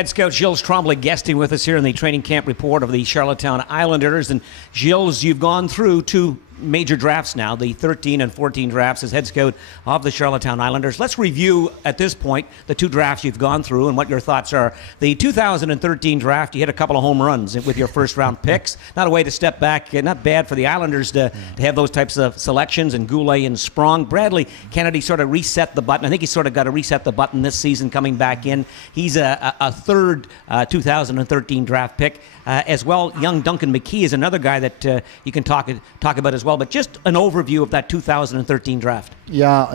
Head Scout Gilles Tremblay guesting with us here in the training camp report of the Charlottetown Islanders. And Gilles, you've gone through two major drafts now, the 13 and 14 drafts as head scout of the Charlottetown Islanders. Let's review at this point the two drafts you've gone through and what your thoughts are. The 2013 draft, you hit a couple of home runs with your first round picks. Not a way to step back, not bad for the Islanders to have those types of selections, and Goulet and Sprong. Bradley Kennedy sort of reset the button. I think he's sort of got to reset the button this season coming back in. He's a third 2013 draft pick. As well, young Duncan McKee is another guy that you can talk about as well. But just an overview of that 2013 draft. Yeah,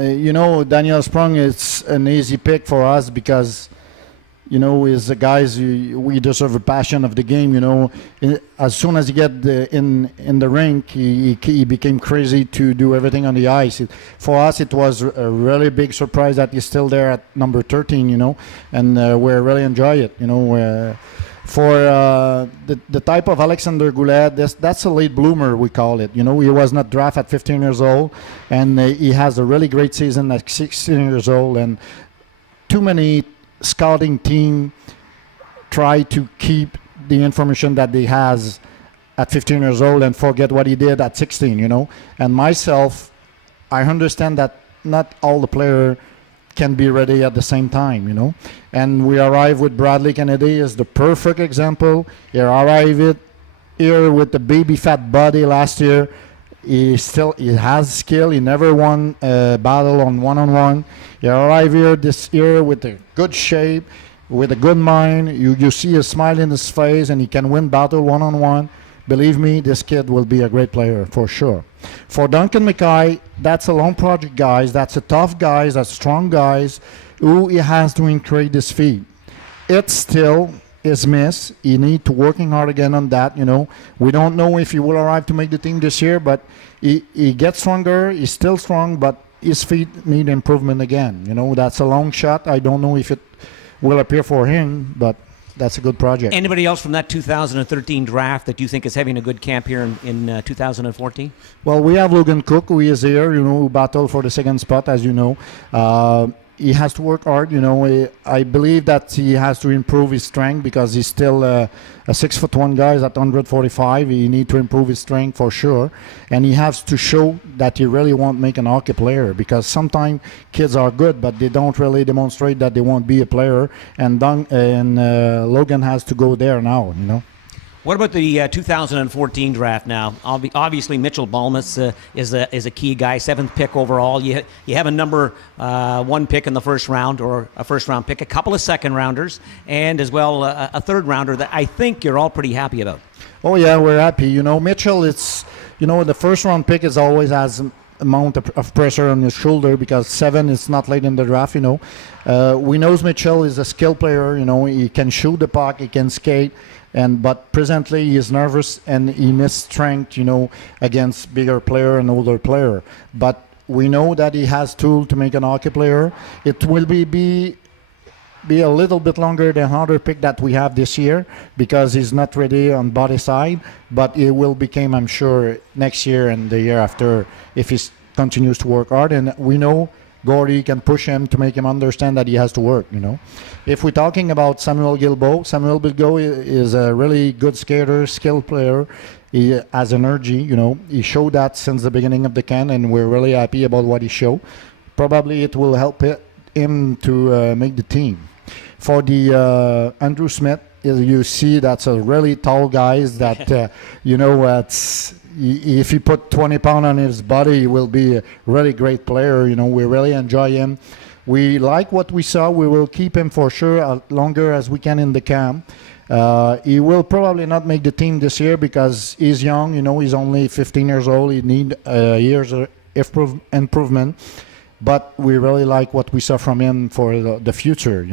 Daniel Sprong is an easy pick for us because, is the guys we deserve a passion of the game. As soon as he get in the rink, he became crazy to do everything on the ice. For us, it was a really big surprise that he's still there at number 13. And we really enjoy it. For the type of Alexander Goulet, that's a late bloomer, we call it. He was not drafted at 15 years old, and he has a really great season at 16 years old. And too many scouting team try to keep the information that he has at 15 years old and forget what he did at 16, And myself, I understand that not all the players can be ready at the same time, And we arrive with Bradley Kennedy as the perfect example. He arrived here with the baby fat body last year. He has skill. He never won a battle on one-on-one. He arrived here this year with a good shape, with a good mind. You see a smile in his face, and he can win battle one-on-one. Believe me, this kid will be a great player for sure. For Duncan McKay, that's a long project, guys. That's a tough guys. That's strong guys who he has to increase his feet. It still is miss. He need to working hard again on that. We don't know if he will arrive to make the team this year, but he gets stronger. He's still strong, but his feet need improvement again. That's a long shot. I don't know if it will appear for him, but that's a good project. Anybody else from that 2013 draft that you think is having a good camp here in 2014? Well, we have Logan Cook, who is here, who battled for the second spot, as you know. He has to work hard, I believe that he has to improve his strength because he's still a 6'1" guy at 145. He needs to improve his strength for sure. And he has to show that he really won't make an hockey player, because sometimes kids are good, but they don't really demonstrate that they won't be a player. And Logan has to go there now, What about the 2014 draft now? Obviously, Mitchell Balmas is a key guy, 7th pick overall. You have a number 1 pick in the first round, or a first-round pick, a couple of second-rounders, and as well a third-rounder that I think you're all pretty happy about. Oh, yeah, we're happy. Mitchell, it's, the first-round pick is always has amount of pressure on his shoulder because 7 is not late in the draft. We know Mitchell is a skilled player. He can shoot the puck, he can skate. But presently he is nervous and he missed strength, against bigger player and older player. But we know that he has tool to make an hockey player. It will be a little bit longer than other pick that we have this year because he's not ready on body side. But he will become, I'm sure, next year and the year after if he continues to work hard. And we know Gordy can push him to make him understand that he has to work, If we're talking about Samuel Bilgo is a really good skater, skilled player. He has energy, He showed that since the beginning of the camp, and we're really happy about what he showed. Probably it will help him to make the team. For the Andrew Smith, you see that's a really tall guy that, if he put 20 pounds on his body, he will be a really great player. We really enjoy him. We like what we saw. We will keep him for sure as longer as we can in the camp. He will probably not make the team this year because he's young. He's only 15 years old. He needs years of improvement. But we really like what we saw from him for the future,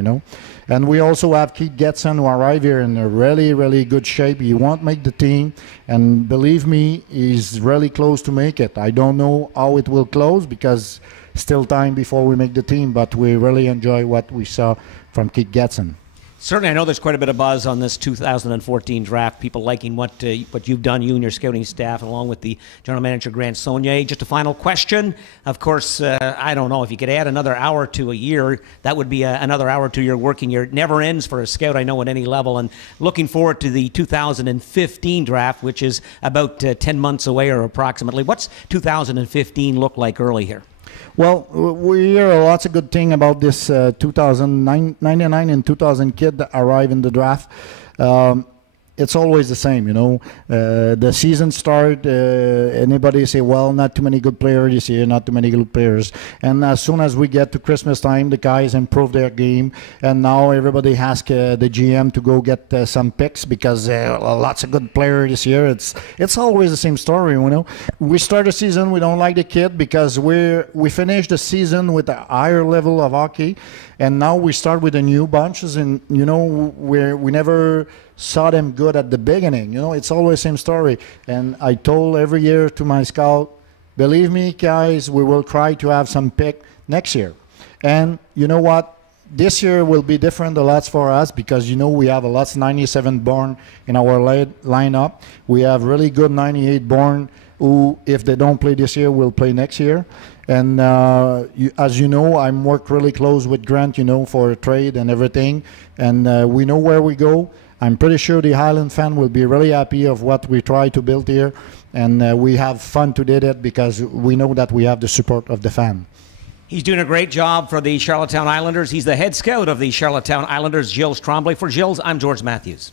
And we also have Keith Getson, who arrived here in a really, really good shape. He won't make the team, and believe me, he's really close to make it. I don't know how it will close because still time before we make the team, but we really enjoy what we saw from Keith Getson. Certainly, I know there's quite a bit of buzz on this 2014 draft. People liking what you've done, you and your scouting staff, along with the general manager Grant Saunier. Just a final question. Of course, I don't know if you could add another hour to a year. That would be another hour to your working year. It never ends for a scout, I know, at any level. And looking forward to the 2015 draft, which is about 10 months away or approximately. What's 2015 look like early here? Well, we hear lots of good thing about this 2099 and 2000 kid that arrive in the draft. It's always the same, you know. The season start, anybody say, well, not too many good players this year, not too many good players. And as soon as we get to Christmas time, the guys improve their game. And now everybody asks the GM to go get some picks because lots of good players this year. It's always the same story, you know. We start the season, we don't like the kid because we finish the season with a higher level of hockey. And now we start with the new bunches, and, you know, we never saw them good at the beginning. You know, it's always the same story. And I told every year to my scout, believe me, guys, we will try to have some pick next year. And you know what? This year will be different a lot for us because, you know, we have a lot of 97 born in our lineup. We have really good 98 born who, if they don't play this year, will play next year. And as you know, I'm worked really close with Grant, you know, for trade and everything. And we know where we go. I'm pretty sure the Highland fan will be really happy of what we try to build here. And we have fun to do that because we know that we have the support of the fan. He's doing a great job for the Charlottetown Islanders. He's the head scout of the Charlottetown Islanders, Gilles Tremblay. For Gilles, I'm George Matthews.